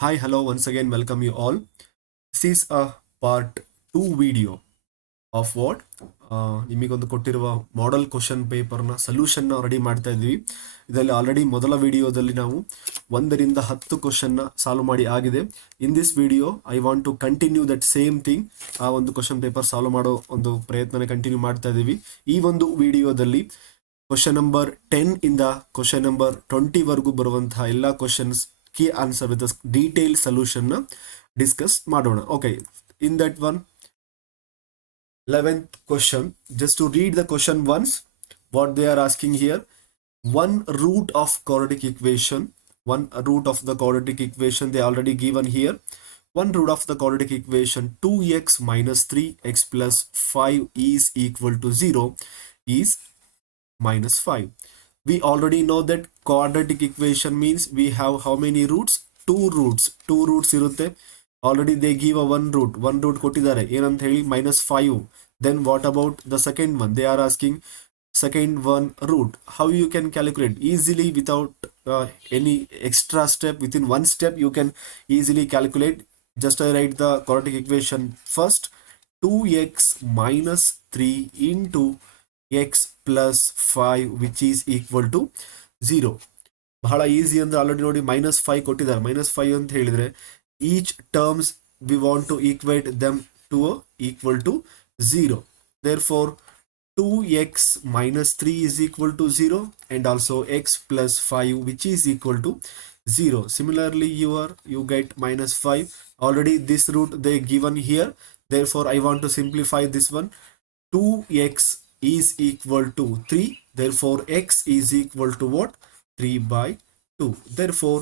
Hi, hello, once again, welcome you all. This is a part 2 video of what ನಿಮಗೊಂದು ಕೊಟ್ಟಿರುವ model question ಪೇಪರ್ನ ಸೊಲ್ಯೂಷನ್ನ ready ಮಾಡ್ತಾ ಇದ್ವಿ. ಇದರಲ್ಲಿ ಆಲ್ರೆಡಿ ಮೊದಲ ವಿಡಿಯೋದಲ್ಲಿ ನಾವು 1ರಿಂದ 10 ಕ್ವಶನ್ನ ಸಾಲ್ವ್ ಮಾಡಿ ಆಗಿದೆ. In this video I want to continue that same thing. ಆ ಒಂದು ಕ್ವಶನ್ ಪೇಪರ್ ಸಾಲ್ವ್ ಮಾಡೋ ಒಂದು ಪ್ರಯತ್ನನ ಕಂಟಿನ್ಯೂ ಮಾಡ್ತಾ ಇದ್ದೀವಿ. ಈ ಒಂದು ವಿಡಿಯೋದಲ್ಲಿ ಕ್ವಶನ್ ನಂಬರ್ 10 ಇಂದ ಕ್ವಶನ್ ನಂಬರ್ 20 ವರೆಗೂ ಬರುವಂತಹ ಎಲ್ಲ questions key answer with a detailed solution discuss madona. Okay, in that one 11th question, just to read the question once, what they are asking here: one root of quadratic equation, one root of the quadratic equation they already given here. One root of the quadratic equation 2x minus 3x plus 5 is equal to 0 is minus 5. We already know that quadratic equation means we have how many roots? Two roots irutte. Already they give a one root ಕೊಟ್ಟಿದ್ದಾರೆ ಏನಂತ ಹೇಳಿ -5. Then what about the second one? They are asking second one root. How you can calculate easily without any extra step? Within one step you can easily calculate. Just I write the quadratic equation first. 2x minus 3 into x plus 5 which is equal to 0. ಬಹಳ easy ಅಂದ್ರೆ already ನೋಡಿ -5 ಕೊಟ್ಟಿದ್ದಾರೆ. -5 ಅಂತ ಹೇಳಿದ್ರೆ each terms we want to equate them to equal to 0. therefore 2x minus 3 is equal to 0 and also x plus 5 which is equal to 0. Similarly you get -5. Already this root they given here, therefore I want to simplify this one. 2x is equal to 3, therefore x is equal to what? 3 by 2. Therefore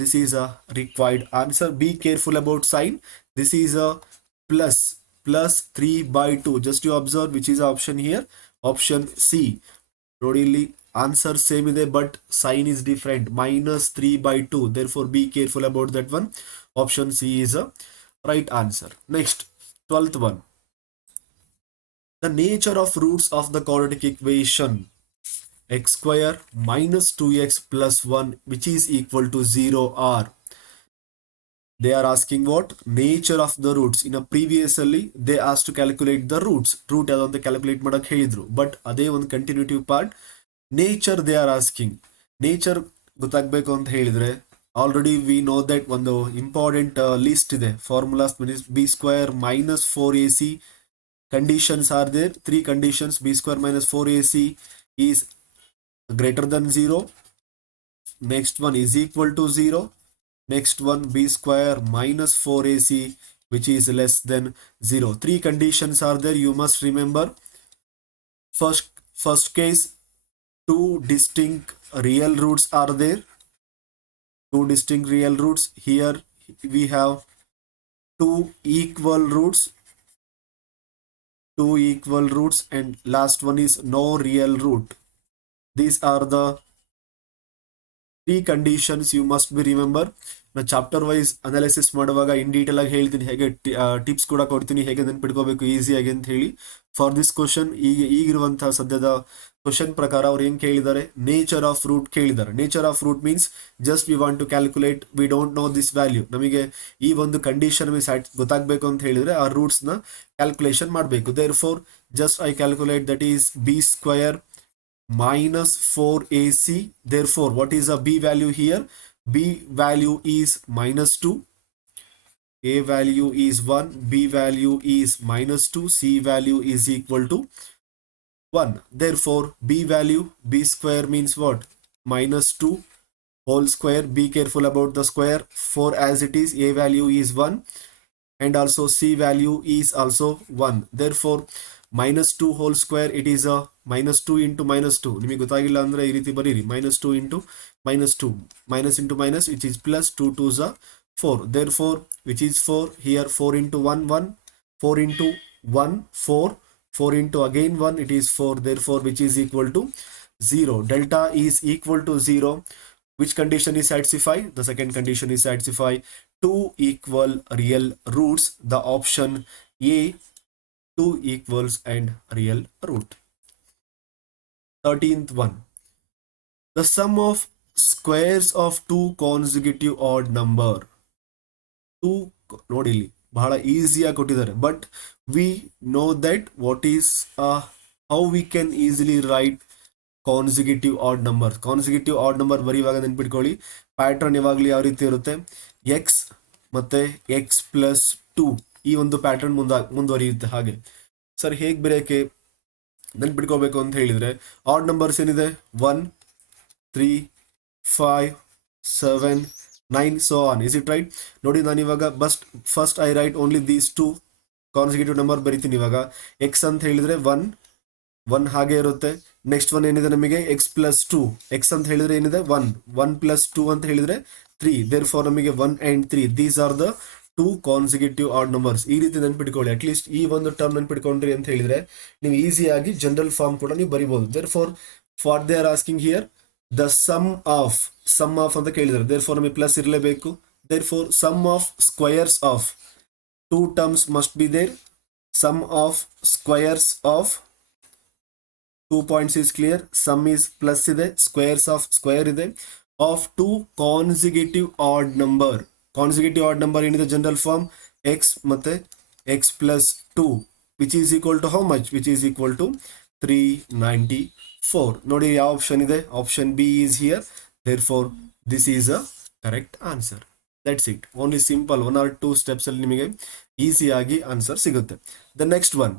this is a required answer. Be careful about sign. This is a plus 3 by 2. Just you observe which is option here. Option C. ನೋಡಿ ಇಲ್ಲಿ answer same ಇದೆ but sign is different. -3 by 2. therefore be careful about that one. Option C is a right answer. Next, 12th one. The nature of roots of the quadratic equation x square minus 2x plus 1 which is equal to 0 are. They are asking what? Nature of the roots. In a previously they asked to calculate the roots. Root ಯಾವ್ದು calculate ಮಾಡಕ್ ಹೇಳಿದ್ರು, but ಅದೇ ಒಂದು continuative part. Nature they are asking. Nature ಗೊತ್ತಾಗಬೇಕು ಅಂತ ಹೇಳಿದ್ರೆ already we know that ಒಂದು important list ಇದೆ. Formulas B square minus 4ac. Conditions are there. 3 conditions. B square minus 4ac is greater than 0. Next one is equal to 0. Next one, B square minus 4ac which is less than 0. 3 conditions are there. You must remember. First case, 2 distinct real roots are there. 2 distinct real roots. Here we have 2 equal roots. And last one is no real root. These are the 3 conditions you must be remember. ನಾ chapter wise analysis ಮಾಡುವಾಗ in detail ಆಗಿ ಹೇಳ್ತೀನಿ, ಹೇಗೆ tips ಕೂಡ ಕೊಡ್ತೀನಿ ಹೇಗೆ ನೆನ್ಪಿಟ್ಕೋಬೇಕು ಈಸಿಯಾಗಿ ಅಂತ ಹೇಳಿ. ಫಾರ್ ದಿಸ್ ಕ್ವಶನ್ ಈಗಿರುವಂತಹ ಸದ್ಯದ ಕ್ವಶನ್ ಪ್ರಕಾರ ಅವ್ರು ಏನ್ ಕೇಳಿದ್ದಾರೆ? ನೇಚರ್ ಆಫ್ ರೂಟ್ ಕೇಳಿದ್ದಾರೆ. Nature of root means just we want to calculate, we don't know this value. ನಮಗೆ ಈ ಒಂದು ಕಂಡೀಷನ್ ಗೊತ್ತಾಗಬೇಕು ಅಂತ ಹೇಳಿದ್ರೆ ಆ ರೂಟ್ಸ್ ನ ಕ್ಯಾಲ್ಕುಲೇಷನ್ ಮಾಡಬೇಕು. Therefore just I calculate that is B square minus 4ac. therefore what is a b value here? B value is -2, a value is 1, b value is -2, c value is equal to 1. therefore b value, b square means what? -2 whole square. Be careful about the square. 4 as it is. A value is 1 and also c value is also 1. therefore -2 whole square, it is a -2 into -2. ನಿಮಗೆ ಗೊತ್ತಾಗಿಲ್ಲ ಅಂದ್ರೆ ಈ ರೀತಿ ಬರೀರಿ. -2 into -2, minus into minus which is plus. 2 2s are 4. therefore which is 4 here. 4 into 1 1, 4 into 1 4, 4 into again 1, it is 4. therefore which is equal to 0. Delta is equal to 0. Which condition is satisfied? The second condition is satisfied. 2 equal real roots. The option A, 2 equals and real root. 13th one. The sum of squares of two consecutive odd number two ನೋಡಿ ಇಲ್ಲಿ ಬಹಳ ಈಸಿಯಾಗಿ ಕೊಟ್ಟಿದ್ದಾರೆ. But we know that what is how we can easily right consecutive odd number. Consecutive odd number ಬರೆಯುವಾಗ ನೆನ್ಪಿಟ್ಕೊಳ್ಳಿ, pattern ಯಾವಾಗಲೂ ಯಾವ ರೀತಿ ಇರುತ್ತೆ, ಎಕ್ಸ್ ಮತ್ತೆ ಎಕ್ಸ್ ಪ್ಲಸ್ ಟೂ ಈ ಒಂದು ಪ್ಯಾಟರ್ನ್ ಮುಂದುವರಿಯುತ್ತೆ. ಹಾಗೆ ಸರ್ ಹೇಗೆ ಬರೆಯೋಕ್ಕೆ ನೆನ್ಪಿಟ್ಕೋಬೇಕು ಅಂತ ಹೇಳಿದರೆ, ಆಡ್ ನಂಬರ್ಸ್ ಏನಿದೆ 1 3 5 7 9 so on. Is it right? ನೋಡಿ ನಾನು ಇವಾಗ first I right only these two consecutive number ಬರಿತೀನಿ. ಇವಾಗ ಎಕ್ಸ್ ಅಂತ ಹೇಳಿದ್ರೆ ಒನ್ ಹಾಗೆ ಇರುತ್ತೆ. ನೆಕ್ಸ್ಟ್ ಒನ್ ಏನಿದೆ ನಮಗೆ ಎಕ್ಸ್ ಪ್ಲಸ್ ಟೂ. ಎಕ್ಸ್ ಅಂತ ಹೇಳಿದ್ರೆ ಏನಿದೆ 1 ಪ್ಲಸ್ ಟೂ ಅಂತ ಹೇಳಿದ್ರೆ 3. ದೇರ್ ಫಾರ್ ನಮಗೆ 1 and 3 these are the two consecutive add numbers. ಈ ರೀತಿ ನೆನ್ಪಿಟ್ಕೊಳ್ಳಿ. ಅಟ್ಲೀಸ್ಟ್ ಈ ಒಂದು ಟರ್ಮ್ ನೆನ್ಪಿಟ್ಕೊಂಡ್ರಿ ಅಂತ ಹೇಳಿದ್ರೆ ನೀವು ಈಸಿಯಾಗಿ ಜನರಲ್ ಫಾರ್ಮ್ ಕೂಡ ನೀವು ಬರಿಬಹುದು. Therefore what they are asking here, the sum of ಅಂತ ಕೇಳಿದ್ದಾರೆ. ದೇರ್ ಫಾರ್ ನಮಗೆ ಪ್ಲಸ್ ಇರಲೇಬೇಕು. Therefore sum of squares of two terms must be there. Sum of squares of 2 points is clear. Sum is plus ಇದೆ, squares of square ಇದೆ, of two consecutive odd number. Consecutive odd number ಏನಿದೆ general form x ಮತ್ತೆ x plus 2 which is equal to how much? Which is equal to 394. ನೋಡಿ ಯಾವ option ಇದೆ? Option B is here. Therefore this is a correct answer. That's it. Only simple 1 or 2 steps ಅಲ್ಲಿ ನಿಮಗೆ ಈಸಿಯಾಗಿ answer ಸಿಗುತ್ತೆ. The next one.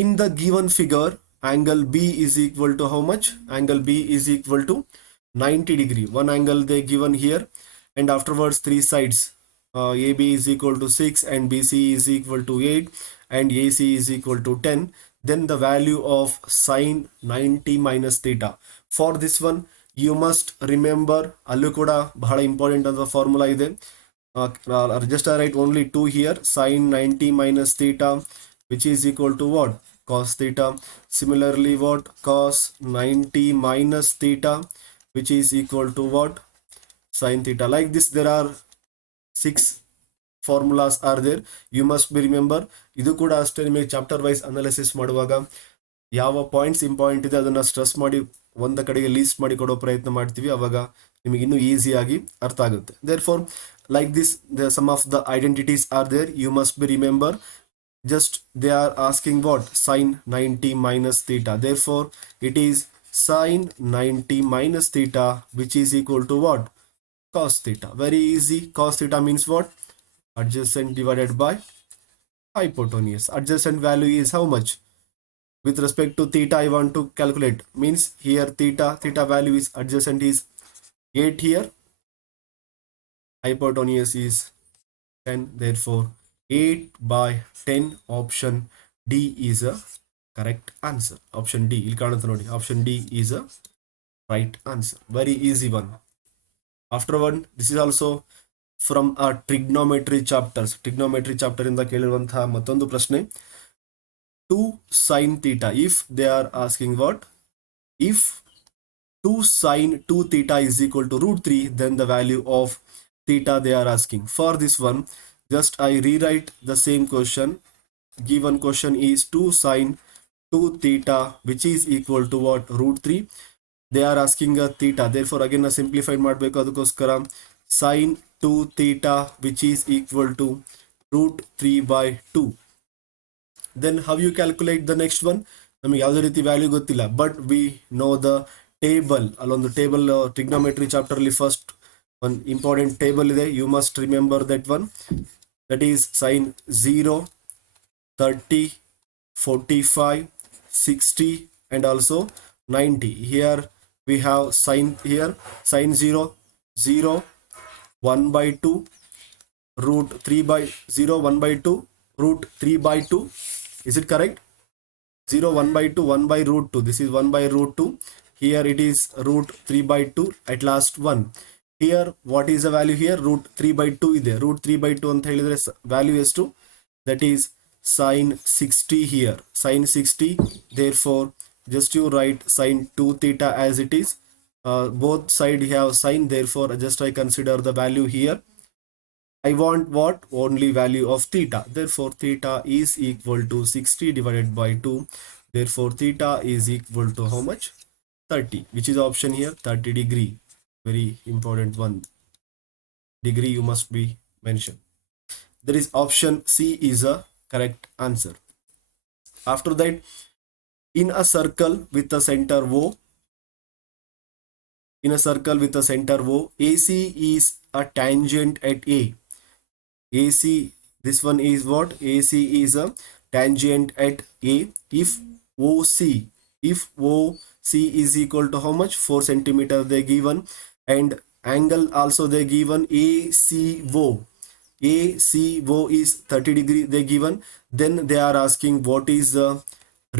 In the given figure, angle B is equal to how much? Angle B is equal to 90 degree. One angle they given here, and afterwards three sides. AB is equal to 6 and BC is equal to 8 and AC is equal to 10. Then the value of sine 90 minus theta. For this one, you must remember, allu kuda bhala important as a formula ide. Just write only 2 here. Sine 90 minus theta, which is equal to what? Cos theta. Similarly, what? Cos 90 minus theta, which is equal to what? Sin theta. Like this, there are 6 formulas are there. You must be remember. ಇದು ಕೂಡ ಅಷ್ಟೇ, ನಿಮಗೆ chapter wise analysis ಮಾಡುವಾಗ ಯಾವ points important ಇದೆ ಅದನ್ನ stress ಮಾಡಿ ಒಂದ ಕಡೆಗೆ ಲೀಸ್ಟ್ ಮಾಡಿ ಕೊಡೋ ಪ್ರಯತ್ನ ಮಾಡ್ತೀವಿ. ಅವಾಗ ನಿಮಗೆ ಇನ್ನೂ ಈಸಿಯಾಗಿ ಅರ್ಥ ಆಗುತ್ತೆ. Therefore, like this, some of the identities are there. You must be remember. Just they are asking what? Sine 90 minus theta. Therefore, it is sine 90 minus theta, which is equal to what? Cos theta. Very easy. Cos theta means what? Adjacent divided by hypotenuse. Adjacent value is how much? With respect to theta, I want to calculate. Means here theta value is adjacent is 8 here. Hypotenuse is 10. Therefore, 8 by 10 option D is a correct answer. Option D. ಇಲ್ಲಿ ಕಾಣುತ್ತೆ ನೋಡಿ. Option D is a right answer. Very easy one. After one, this is also from a trigonometry chapters. Trigonometry chapter ಇಂದ ಕೇಳಿರುವಂತಹ ಮತ್ತೊಂದು ಪ್ರಶ್ನೆ. 2 sin theta. If they are asking what? If 2 sin 2 theta is equal to root 3, then the value of theta they are asking. For this one, just I rewrite the same question. Given question is 2 sin 2 theta, which is equal to what? Root 3. They are asking a theta. Therefore, again a simplified ಮಾಡಬೇಕು. ಅದಕ್ಕೋಸ್ಕರ sin 2 theta, which is equal to root 3 by 2. Then how you calculate the next one? ನಮಗೆ ಯಾವುದೇ ರೀತಿ value ಗೊತ್ತಿಲ್ಲ, but we know the table. ಅಲ್ಲೊಂದು table trigonometry chapter ಅಲ್ಲಿ first ಒಂದು important table ಇದೆ. You must remember that one. That is sine 0, 30, 45, 60 and also 90. Here we have sine, here sine 0, 0, 1 by 2, root 3 by 0, 1 by 2, root 3 by 2. Is it correct? 0, 1 by 2, 1 by root 2. This is 1 by root 2. Here it is root 3 by 2. At last 1. Here what is the value here? Root 3 by 2 ಇದೆ. root 3 by 2 ಅಂತ ಹೇಳಿದ್ರೆ value ಎಷ್ಟು? That is sine 60 here. Sine 60. Therefore, just you write sine 2 theta as it is. Both side have sine. Therefore, just I consider the value here. I want what? Only value of theta. Therefore, theta is equal to 60 divided by 2. Therefore, theta is equal to how much? 30. Which is option here? 30 degree. Very important one. Degree you must be mention. There is option C is a correct answer. After that, in a circle with a center O, in a circle with a center O, AC is a tangent at A. AC, this one is what? AC is a tangent at A. If OC, if OC is equal to how much? 4 centimeter they given, and angle also they given ACO. ACO is 30 degree they given. Then they are asking what is the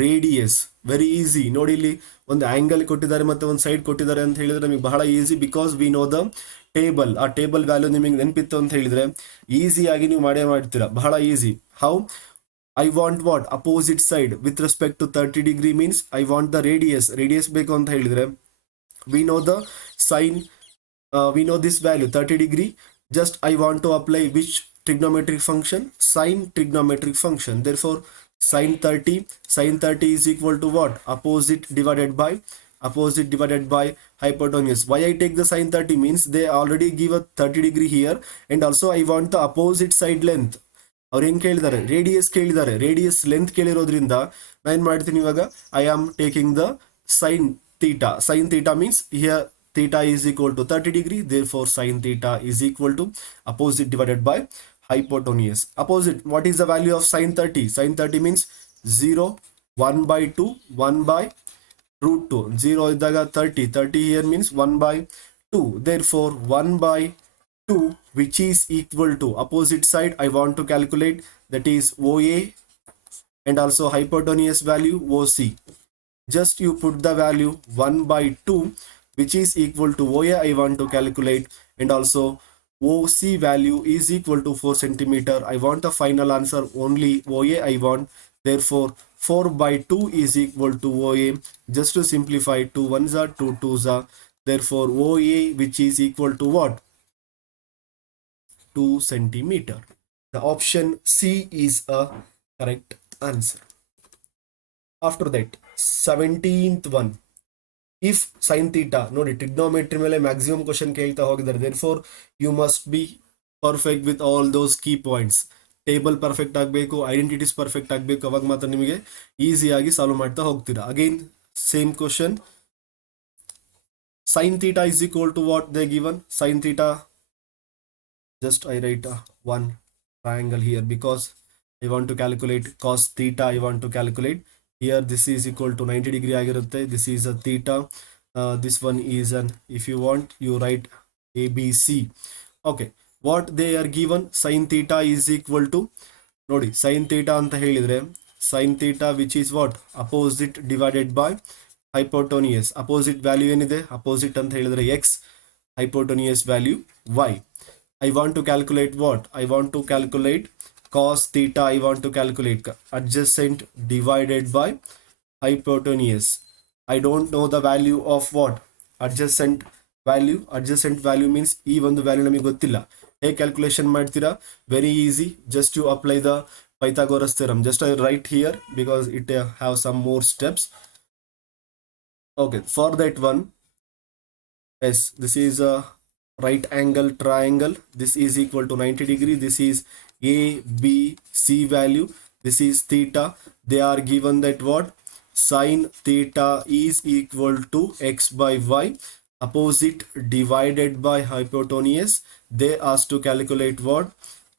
radius. Very easy ನೋಡಿ, ಇಲ್ಲಿ ಒಂದು angle ಕೊಟ್ಟಿದ್ದಾರೆ ಮತ್ತೆ ಒಂದು side ಕೊಟ್ಟಿದ್ದಾರೆ ಅಂತ ಹೇಳಿದ್ರೆ ನಮಗೆ ಬಹಳ easy, because we know the table. ಆ ಟೇಬಲ್ ವ್ಯಾಲ್ಯೂ ನಿಮಗೆ ನೆನಪಿತ್ತು ಅಂತ ಹೇಳಿದ್ರೆ ಈಸಿಯಾಗಿ ನೀವು ಮಾಡೇ ಮಾಡ್ತೀರಾ, ಬಹಳ easy. How? I want what? Opposite side with respect to 30 degree means I want the radius. Radius ಬೇಕು ಅಂತ ಹೇಳಿದ್ರೆ we know the sine, we know this value 30 degree. Just I want to apply which trigonometric function? Sine trigonometric function. Therefore sine 30 is equal to what? Opposite divided by hypotenuse. Why I take the sine 30 means they already give a 30 degree here, and also I want the opposite side length. ಅವ್ರು ಏನು ಕೇಳಿದ್ದಾರೆ? Radius ಕೇಳಿದ್ದಾರೆ. Radius length ಕೇಳಿರೋದ್ರಿಂದ ನಾನು ಏನು ಮಾಡ್ತೀನಿ ಇವಾಗ? I am taking the sine theta. Sine theta means here theta is equal to 30 degree, therefore sin theta is equal to opposite divided by hypotenuse. Opposite, what is the value of sin 30? Sin 30 means 0, 1 by 2, 1 by root 2. 0 idaga 30, 30 here means 1 by 2. Therefore 1 by 2, which is equal to opposite side I want to calculate, that is OA, and also hypotenuse value OC. Just you put the value 1 by 2, which is equal to OA I want to calculate, and also OC value is equal to 4 centimeter. I want the final answer only OA I want. Therefore 4 by 2 is equal to OA. Just to simplify, 2 ones are 2 twos are. Therefore OA, which is equal to what? 2 centimeter. The option C is a correct answer. After that, 17th one. If sine theta ನೋಡಿ, trigonometry ಮೇಲೆ maximum question ಕೇಳ್ತಾ ಹೋಗಿದ್ದಾರೆ. Therefore you must be perfect with all those key points. Table perfect ಆಗಬೇಕು, identities perfect ಆಗಬೇಕು, ಅವಾಗ ಮಾತ್ರ ನಿಮಗೆ ಈಸಿಯಾಗಿ ಸಾಲ್ವ್ ಮಾಡ್ತಾ ಹೋಗ್ತೀರಾ. Again same question. Sine theta is equal to what they given? Sine theta, just I write one triangle here because I want to calculate cos theta. I want to calculate here, this is equal to 90 degree ಆಗಿರುತ್ತೆ. This is a theta, this one is an, if you want you write ABC. Okay, what they are given? Sin theta is equal to, ನೋಡಿ sin theta ಅಂತ ಹೇಳಿದ್ರೆ sin theta which is what? Opposite divided by hypotenuse. Opposite value ಏನಿದೆ? Opposite ಅಂತ ಹೇಳಿದ್ರೆ x, hypotenuse value y. I want to calculate what? I want to calculate cos theta. I want to calculate adjacent divided by hypotenuse. I don't know the value of what? Adjacent value. Adjacent value means ಈ ಒಂದು value ನಮಗೆ ಗೊತ್ತಿಲ್ಲ. ಹೇಗೆ calculation ಮಾಡ್ತೀರಾ? Very easy. Just you apply the Pythagoras theorem. Just I write here because it have some more steps. Okay, for that one, yes, this is a right angle triangle. This is equal to 90 degree. This is A, B, C value. This is theta. They are given that what? Sin theta is equal to x by y. Opposite divided by hypotenuse. They asked to calculate what?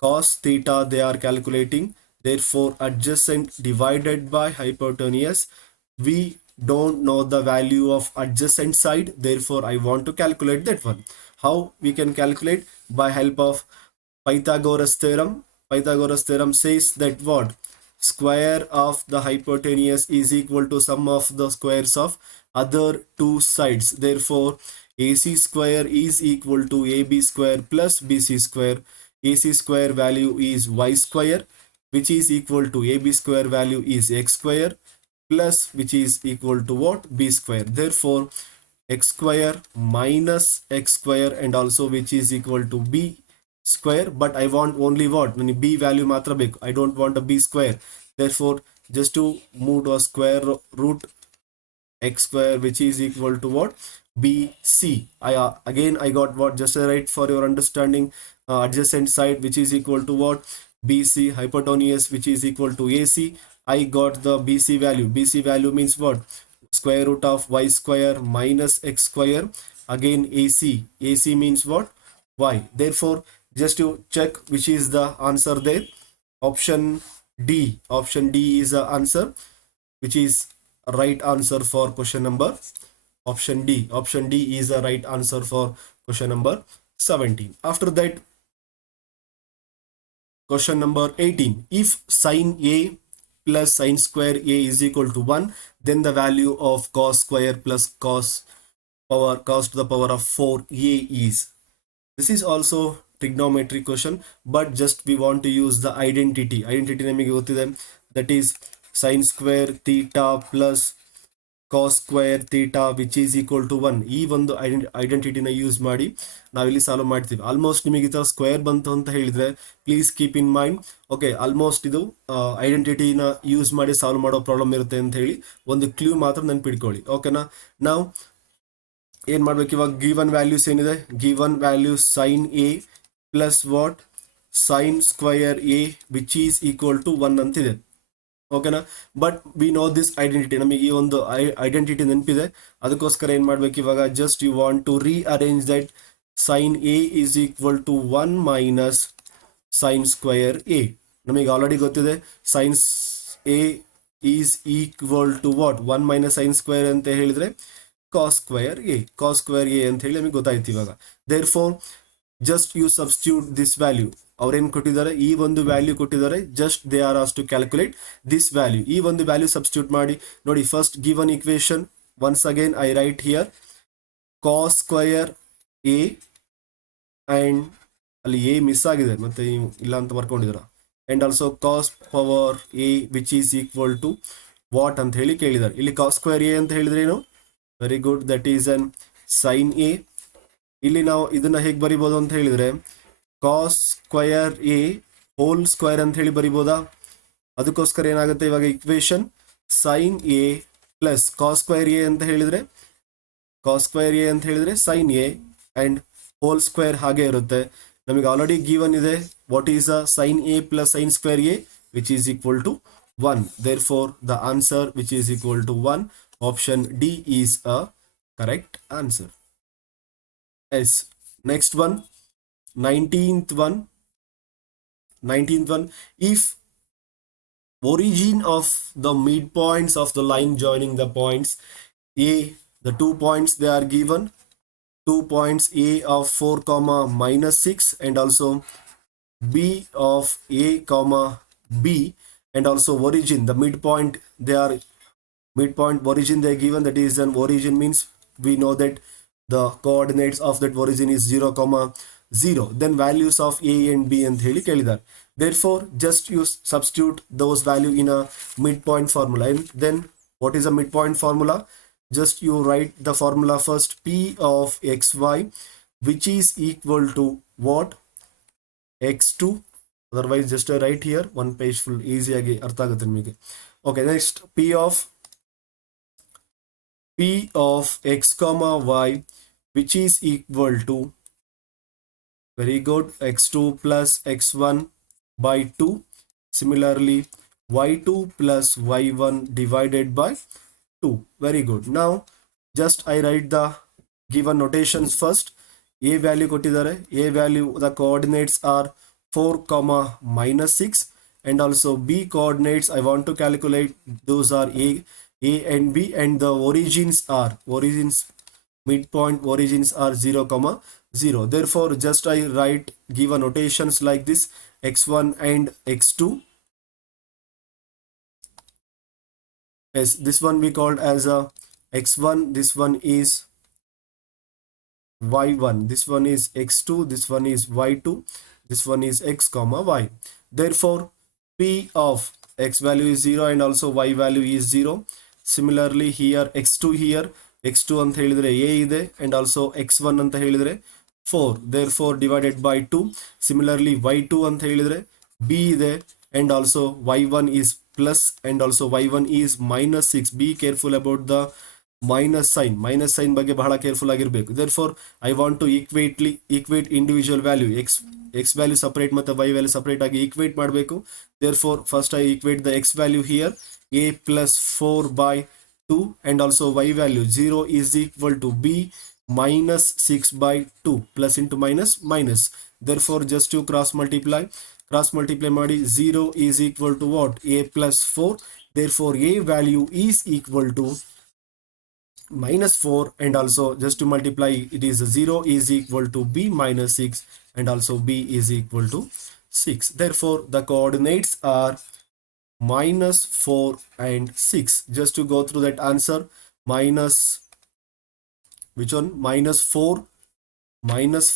Cos theta they are calculating. Therefore adjacent divided by hypotenuse. We don't know the value of adjacent side. Therefore I want to calculate that one. How we can calculate? By help of Pythagoras theorem. Pythagoras theorem says that what? Square of the hypotenuse is equal to sum of the squares of other two sides. Therefore AC square is equal to AB square plus BC square. AC square value is y square, which is equal to AB square value is x square, plus which is equal to what? B square. Therefore x square minus x square, and also which is equal to b square. But I want only what? B value matra ಬೇಕು. I don't want a b square. Therefore just to move to a square root x square, which is equal to what? BC. I got what? Just right for your understanding. Adjacent side, which is equal to what? BC. Hypotenuse, which is equal to AC. I got the BC value. BC value means what? Square root of y square minus x square. Again AC. AC means what? Y. Therefore, just to check which is the answer there. Option D. Option D is the answer, which is right answer for question number. Option D. Option D is the right answer for question number 17. After that, question number 18. If sine A plus sine square A is equal to 1, then the value of cos square plus cos to the power of 4A is. This is also trigonometry question, but just we want to use the identity. Identity ನಮಗೆ ಗೊತ್ತಿದೆ, that is sin square theta plus cos square theta which is equal to 1. ಈ ಒಂದು ಐಡೆಂಟಿಟಿನ use ಮಾಡಿ ನಾವಿಲ್ಲಿ solve ಮಾಡ್ತೀವಿ. Almost ನಿಮಗೆ ಈ ಥರ ಸ್ಕ್ವೇರ್ ಬಂತು ಅಂತ ಹೇಳಿದ್ರೆ please keep in mind. Okay, almost ಇದು ಐಡೆಂಟಿಟಿನ ಯೂಸ್ ಮಾಡಿ ಸಾಲ್ವ್ ಮಾಡೋ ಪ್ರಾಬ್ಲಮ್ ಇರುತ್ತೆ ಅಂತ ಹೇಳಿ ಒಂದು ಕ್ಲೂ ಮಾತ್ರ ನೆನ್ಪಿಟ್ಕೊಳ್ಳಿ. ಓಕೆನಾ? ನಾವು ಏನ್ ಮಾಡ್ಬೇಕು ಇವಾಗ? ಗಿವನ್ ವ್ಯಾಲ್ಯೂಸ್ ಏನಿದೆ, given values sine A plus what? Sine square A which is equal to 1 ಅಂತಿದೆ. ಓಕೆನಾ? But we know this identity, ನಮಗೆ ಈ ಒಂದು ಐಡೆಂಟಿಟಿ ನೆನಪಿದೆ. ಅದಕ್ಕೋಸ್ಕರ ಏನ್ ಮಾಡ್ಬೇಕು ಇವಾಗ? Just you want to rearrange that sine A is equal to 1 minus sine square A. ನಮಗೆ ಆಲ್ರೆಡಿ ಗೊತ್ತಿದೆ sines A is equal to what? 1 minus sine square ಅಂತ ಹೇಳಿದ್ರೆ cos square a. cos square a ಅಂತ ಹೇಳಿ ನಮಗೆ ಗೊತ್ತಾಯ್ತು ಇವಾಗ. therefore just you substitute this value. ಅವ್ರೇನು ಕೊಟ್ಟಿದ್ದಾರೆ? ಈ ಒಂದು ವ್ಯಾಲ್ಯೂ ಕೊಟ್ಟಿದ್ದಾರೆ. Just they are as to calculate this value. ಈ ಒಂದು ವ್ಯಾಲ್ಯೂ ಸಬ್ಸ್ಟಿಟ್ಯೂಟ್ ಮಾಡಿ ನೋಡಿ. First given equation once again I write here cos square a and ಅಲ್ಲಿ a ಮಿಸ್ ಆಗಿದೆ, ಮತ್ತೆ ಇಲ್ಲ ಅಂತ ಬರ್ಕೊಂಡಿದ್ದೀರಾ. And also cos power a which is equal to what ಅಂತ ಹೇಳಿ ಕೇಳಿದ್ದಾರೆ. ಇಲ್ಲಿ cos ಸ್ಕ್ವಯರ್ a ಅಂತ ಹೇಳಿದ್ರೆ ಏನು? Very good, that is an sine a. ಇಲ್ಲಿ ನಾವು ಇದನ್ನ ಹೇಗೆ ಬರಿಬೋದು ಅಂತ ಹೇಳಿದ್ರೆ cos square a whole square ಅಂತ ಹೇಳಿ ಬರಿಬೋದಾ? ಅದಕ್ಕೋಸ್ಕರ ಏನಾಗುತ್ತೆ ಇವಾಗ equation sine A plus cos square a ಅಂತ ಹೇಳಿದ್ರೆ sine a and whole square ಹಾಗೆ ಇರುತ್ತೆ. ನಮಗೆ ಆಲ್ರೆಡಿ ಗಿವನ್ ಇದೆ what is uh sine A plus sine square a which is equal to 1. therefore the answer which is equal to 1, option D is a correct answer. Yes, next one, 19th one. If origin of the midpoints of the line joining the points A, the 2 points they are given, 2 points A of 4 comma minus 6 and also B of A comma B, and also origin, the midpoint origin they are given, that is an origin means we know that the coordinates of that origin is 0 comma 0. then values of A and B ಅಂತ ಹೇಳಿ ಕೇಳಿದ್ದಾರೆ. therefore just you substitute those value in a midpoint formula. and then what is a midpoint formula? just you write the formula first. P of xy which is equal to what? x2. otherwise just write here one page full, easy ಆಗಿ ಅರ್ಥ ಆಗುತ್ತೆ ನಿಮಗೆ. okay, next P of x comma y which is equal to, very good, x2 plus x1 by 2. similarly y2 plus y1 divided by 2. very good. now just I write the given notations first. A value ಕೊಟ್ಟಿದ್ದಾರೆ. A value the coordinates are 4 comma minus 6 and also B coordinates I want to calculate, those are A and B, and the midpoint origins are 0 comma 0. therefore just I write given notations like this: x1 and x2. yes, this one we called as a x1, this one is y1, this one is x2, this one is y2, this one is x comma y. therefore P of x value is 0 and also y value is 0. similarly here x2 ಅಂತ ಹೇಳಿದ್ರೆ a ಇದೆ and also x1 ಅಂತ ಹೇಳಿದ್ರೆ 4. therefore divided by 2. similarly y2 ಅಂತ ಹೇಳಿದ್ರೆ b ಇದೆ and also y1 is plus and also y1 is minus 6. be careful about the minus sine ಬಗ್ಗೆ ಬಹಳ ಕೇರ್ಫುಲ್ ಆಗಿರಬೇಕು. Therefore I want to equate individual value x value separate ಮತ್ತು y value separate ಆಗಿ equate ಮಾಡಬೇಕು. Therefore first I equate the x value here a plus 4 by 2 and also y value 0 is equal to b minus 6 by 2 plus into minus. Therefore just to cross multiply ಮಾಡಿ 0 is equal to what? A plus 4. Therefore a value is equal to minus 4 and also just to multiply it is 0 is equal to b minus 6 and also b is equal to 6. Therefore the coordinates are minus 4 and 6. Just to go through that answer, minus which one? Minus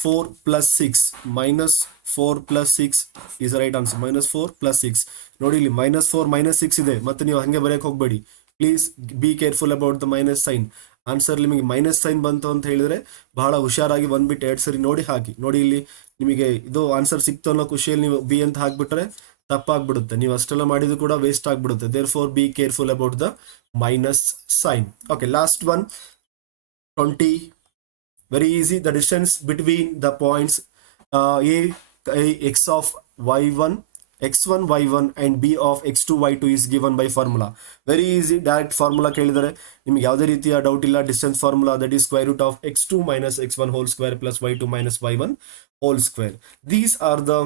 4 plus 6. Minus 4 plus 6 is the right answer. Minus 4 plus 6. ನೋಡಿ ಇಲ್ಲಿ minus 4 minus 6 ಇದೆ, ಮತ್ತೆ ನೀವು ಹಂಗೆ ಬರೆಯಕ್ಕೆ ಹೋಗಬೇಡಿ. Please be careful about the minus sine. Answer ನಿಮಗೆ minus sine ಬಂತು ಅಂತ ಹೇಳಿದ್ರೆ ಬಹಳ ಹುಷಾರಾಗಿ ಬಂದ್ಬಿಟ್ಟು 2 ಸರಿ ನೋಡಿ ಹಾಕಿ. ನೋಡಿ ಇಲ್ಲಿ ನಿಮಗೆ ಇದು ಆನ್ಸರ್ ಸಿಕ್ತು ಅನ್ನೋ ಖುಷಿಯಲ್ಲಿ ನೀವು ಬಿ ಅಂತ ಹಾಕ್ಬಿಟ್ರೆ ತಪ್ಪಾಗ್ಬಿಡುತ್ತೆ. ನೀವು ಅಷ್ಟೆಲ್ಲ ಮಾಡಿದ್ರು ಕೂಡ ವೇಸ್ಟ್ ಆಗ್ಬಿಡುತ್ತೆ. Therefore be careful about the minus sine. Okay, last one 20. Very easy. The distance between the points x of y1 x1 y1 and b of x2 y2 is given by formula. Very easy. Direct formula ಕೇಳಿದರೆ ನಿಮಗೆ ಯಾವುದೇ ರೀತಿಯ doubt ಇಲ್ಲ. Distance formula, that is square root of x2 minus x1 whole square plus y2 minus y1 whole square. These are the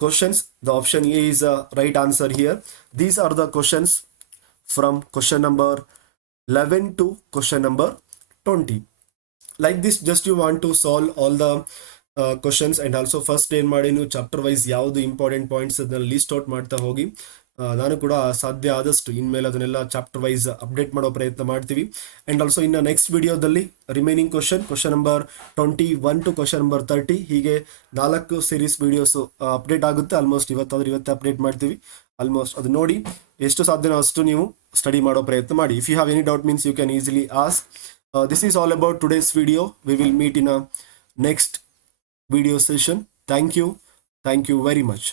questions. The option A is a right answer here. These are the questions from question number 11 to question number 20. Like this, just you want to solve all the questions and also first ಏನು ಮಾಡಿ ನೀವು chapter wise ಯಾವುದು important points ಅದನ್ನ list out ಮಾಡ್ತಾ ಹೋಗಿ. ನಾನು ಕೂಡ ಸಾಧ್ಯ ಆದಷ್ಟು ಇನ್ಮೇಲೆ ಅದನ್ನೆಲ್ಲ ಚಾಪ್ಟರ್ ವೈಸ್ ಅಪ್ಡೇಟ್ ಮಾಡೋ ಪ್ರಯತ್ನ ಮಾಡ್ತೀವಿ. ಆ್ಯಂಡ್ ಆಲ್ಸೋ ಇನ್ನು ನೆಕ್ಸ್ಟ್ ವಿಡಿಯೋದಲ್ಲಿ remaining question number 21 to question number 30 ಹೀಗೆ 4 ಸೀರೀಸ್ ವಿಡಿಯೋಸು ಅಪ್ಡೇಟ್ ಆಗುತ್ತೆ. ಆಲ್ಮೋಸ್ಟ್ ಇವತ್ತೇ ಅಪ್ಡೇಟ್ ಮಾಡ್ತೀವಿ. ಆಲ್ಮೋಸ್ಟ್ ಅದು ನೋಡಿ ಎಷ್ಟು ಸಾಧ್ಯನೋ ಅಷ್ಟು ನೀವು ಸ್ಟಡಿ ಮಾಡೋ ಪ್ರಯತ್ನ ಮಾಡಿ. If you have any doubt means you can easily ask. This is all about today's video. We will meet in a next video session. Thank you very much.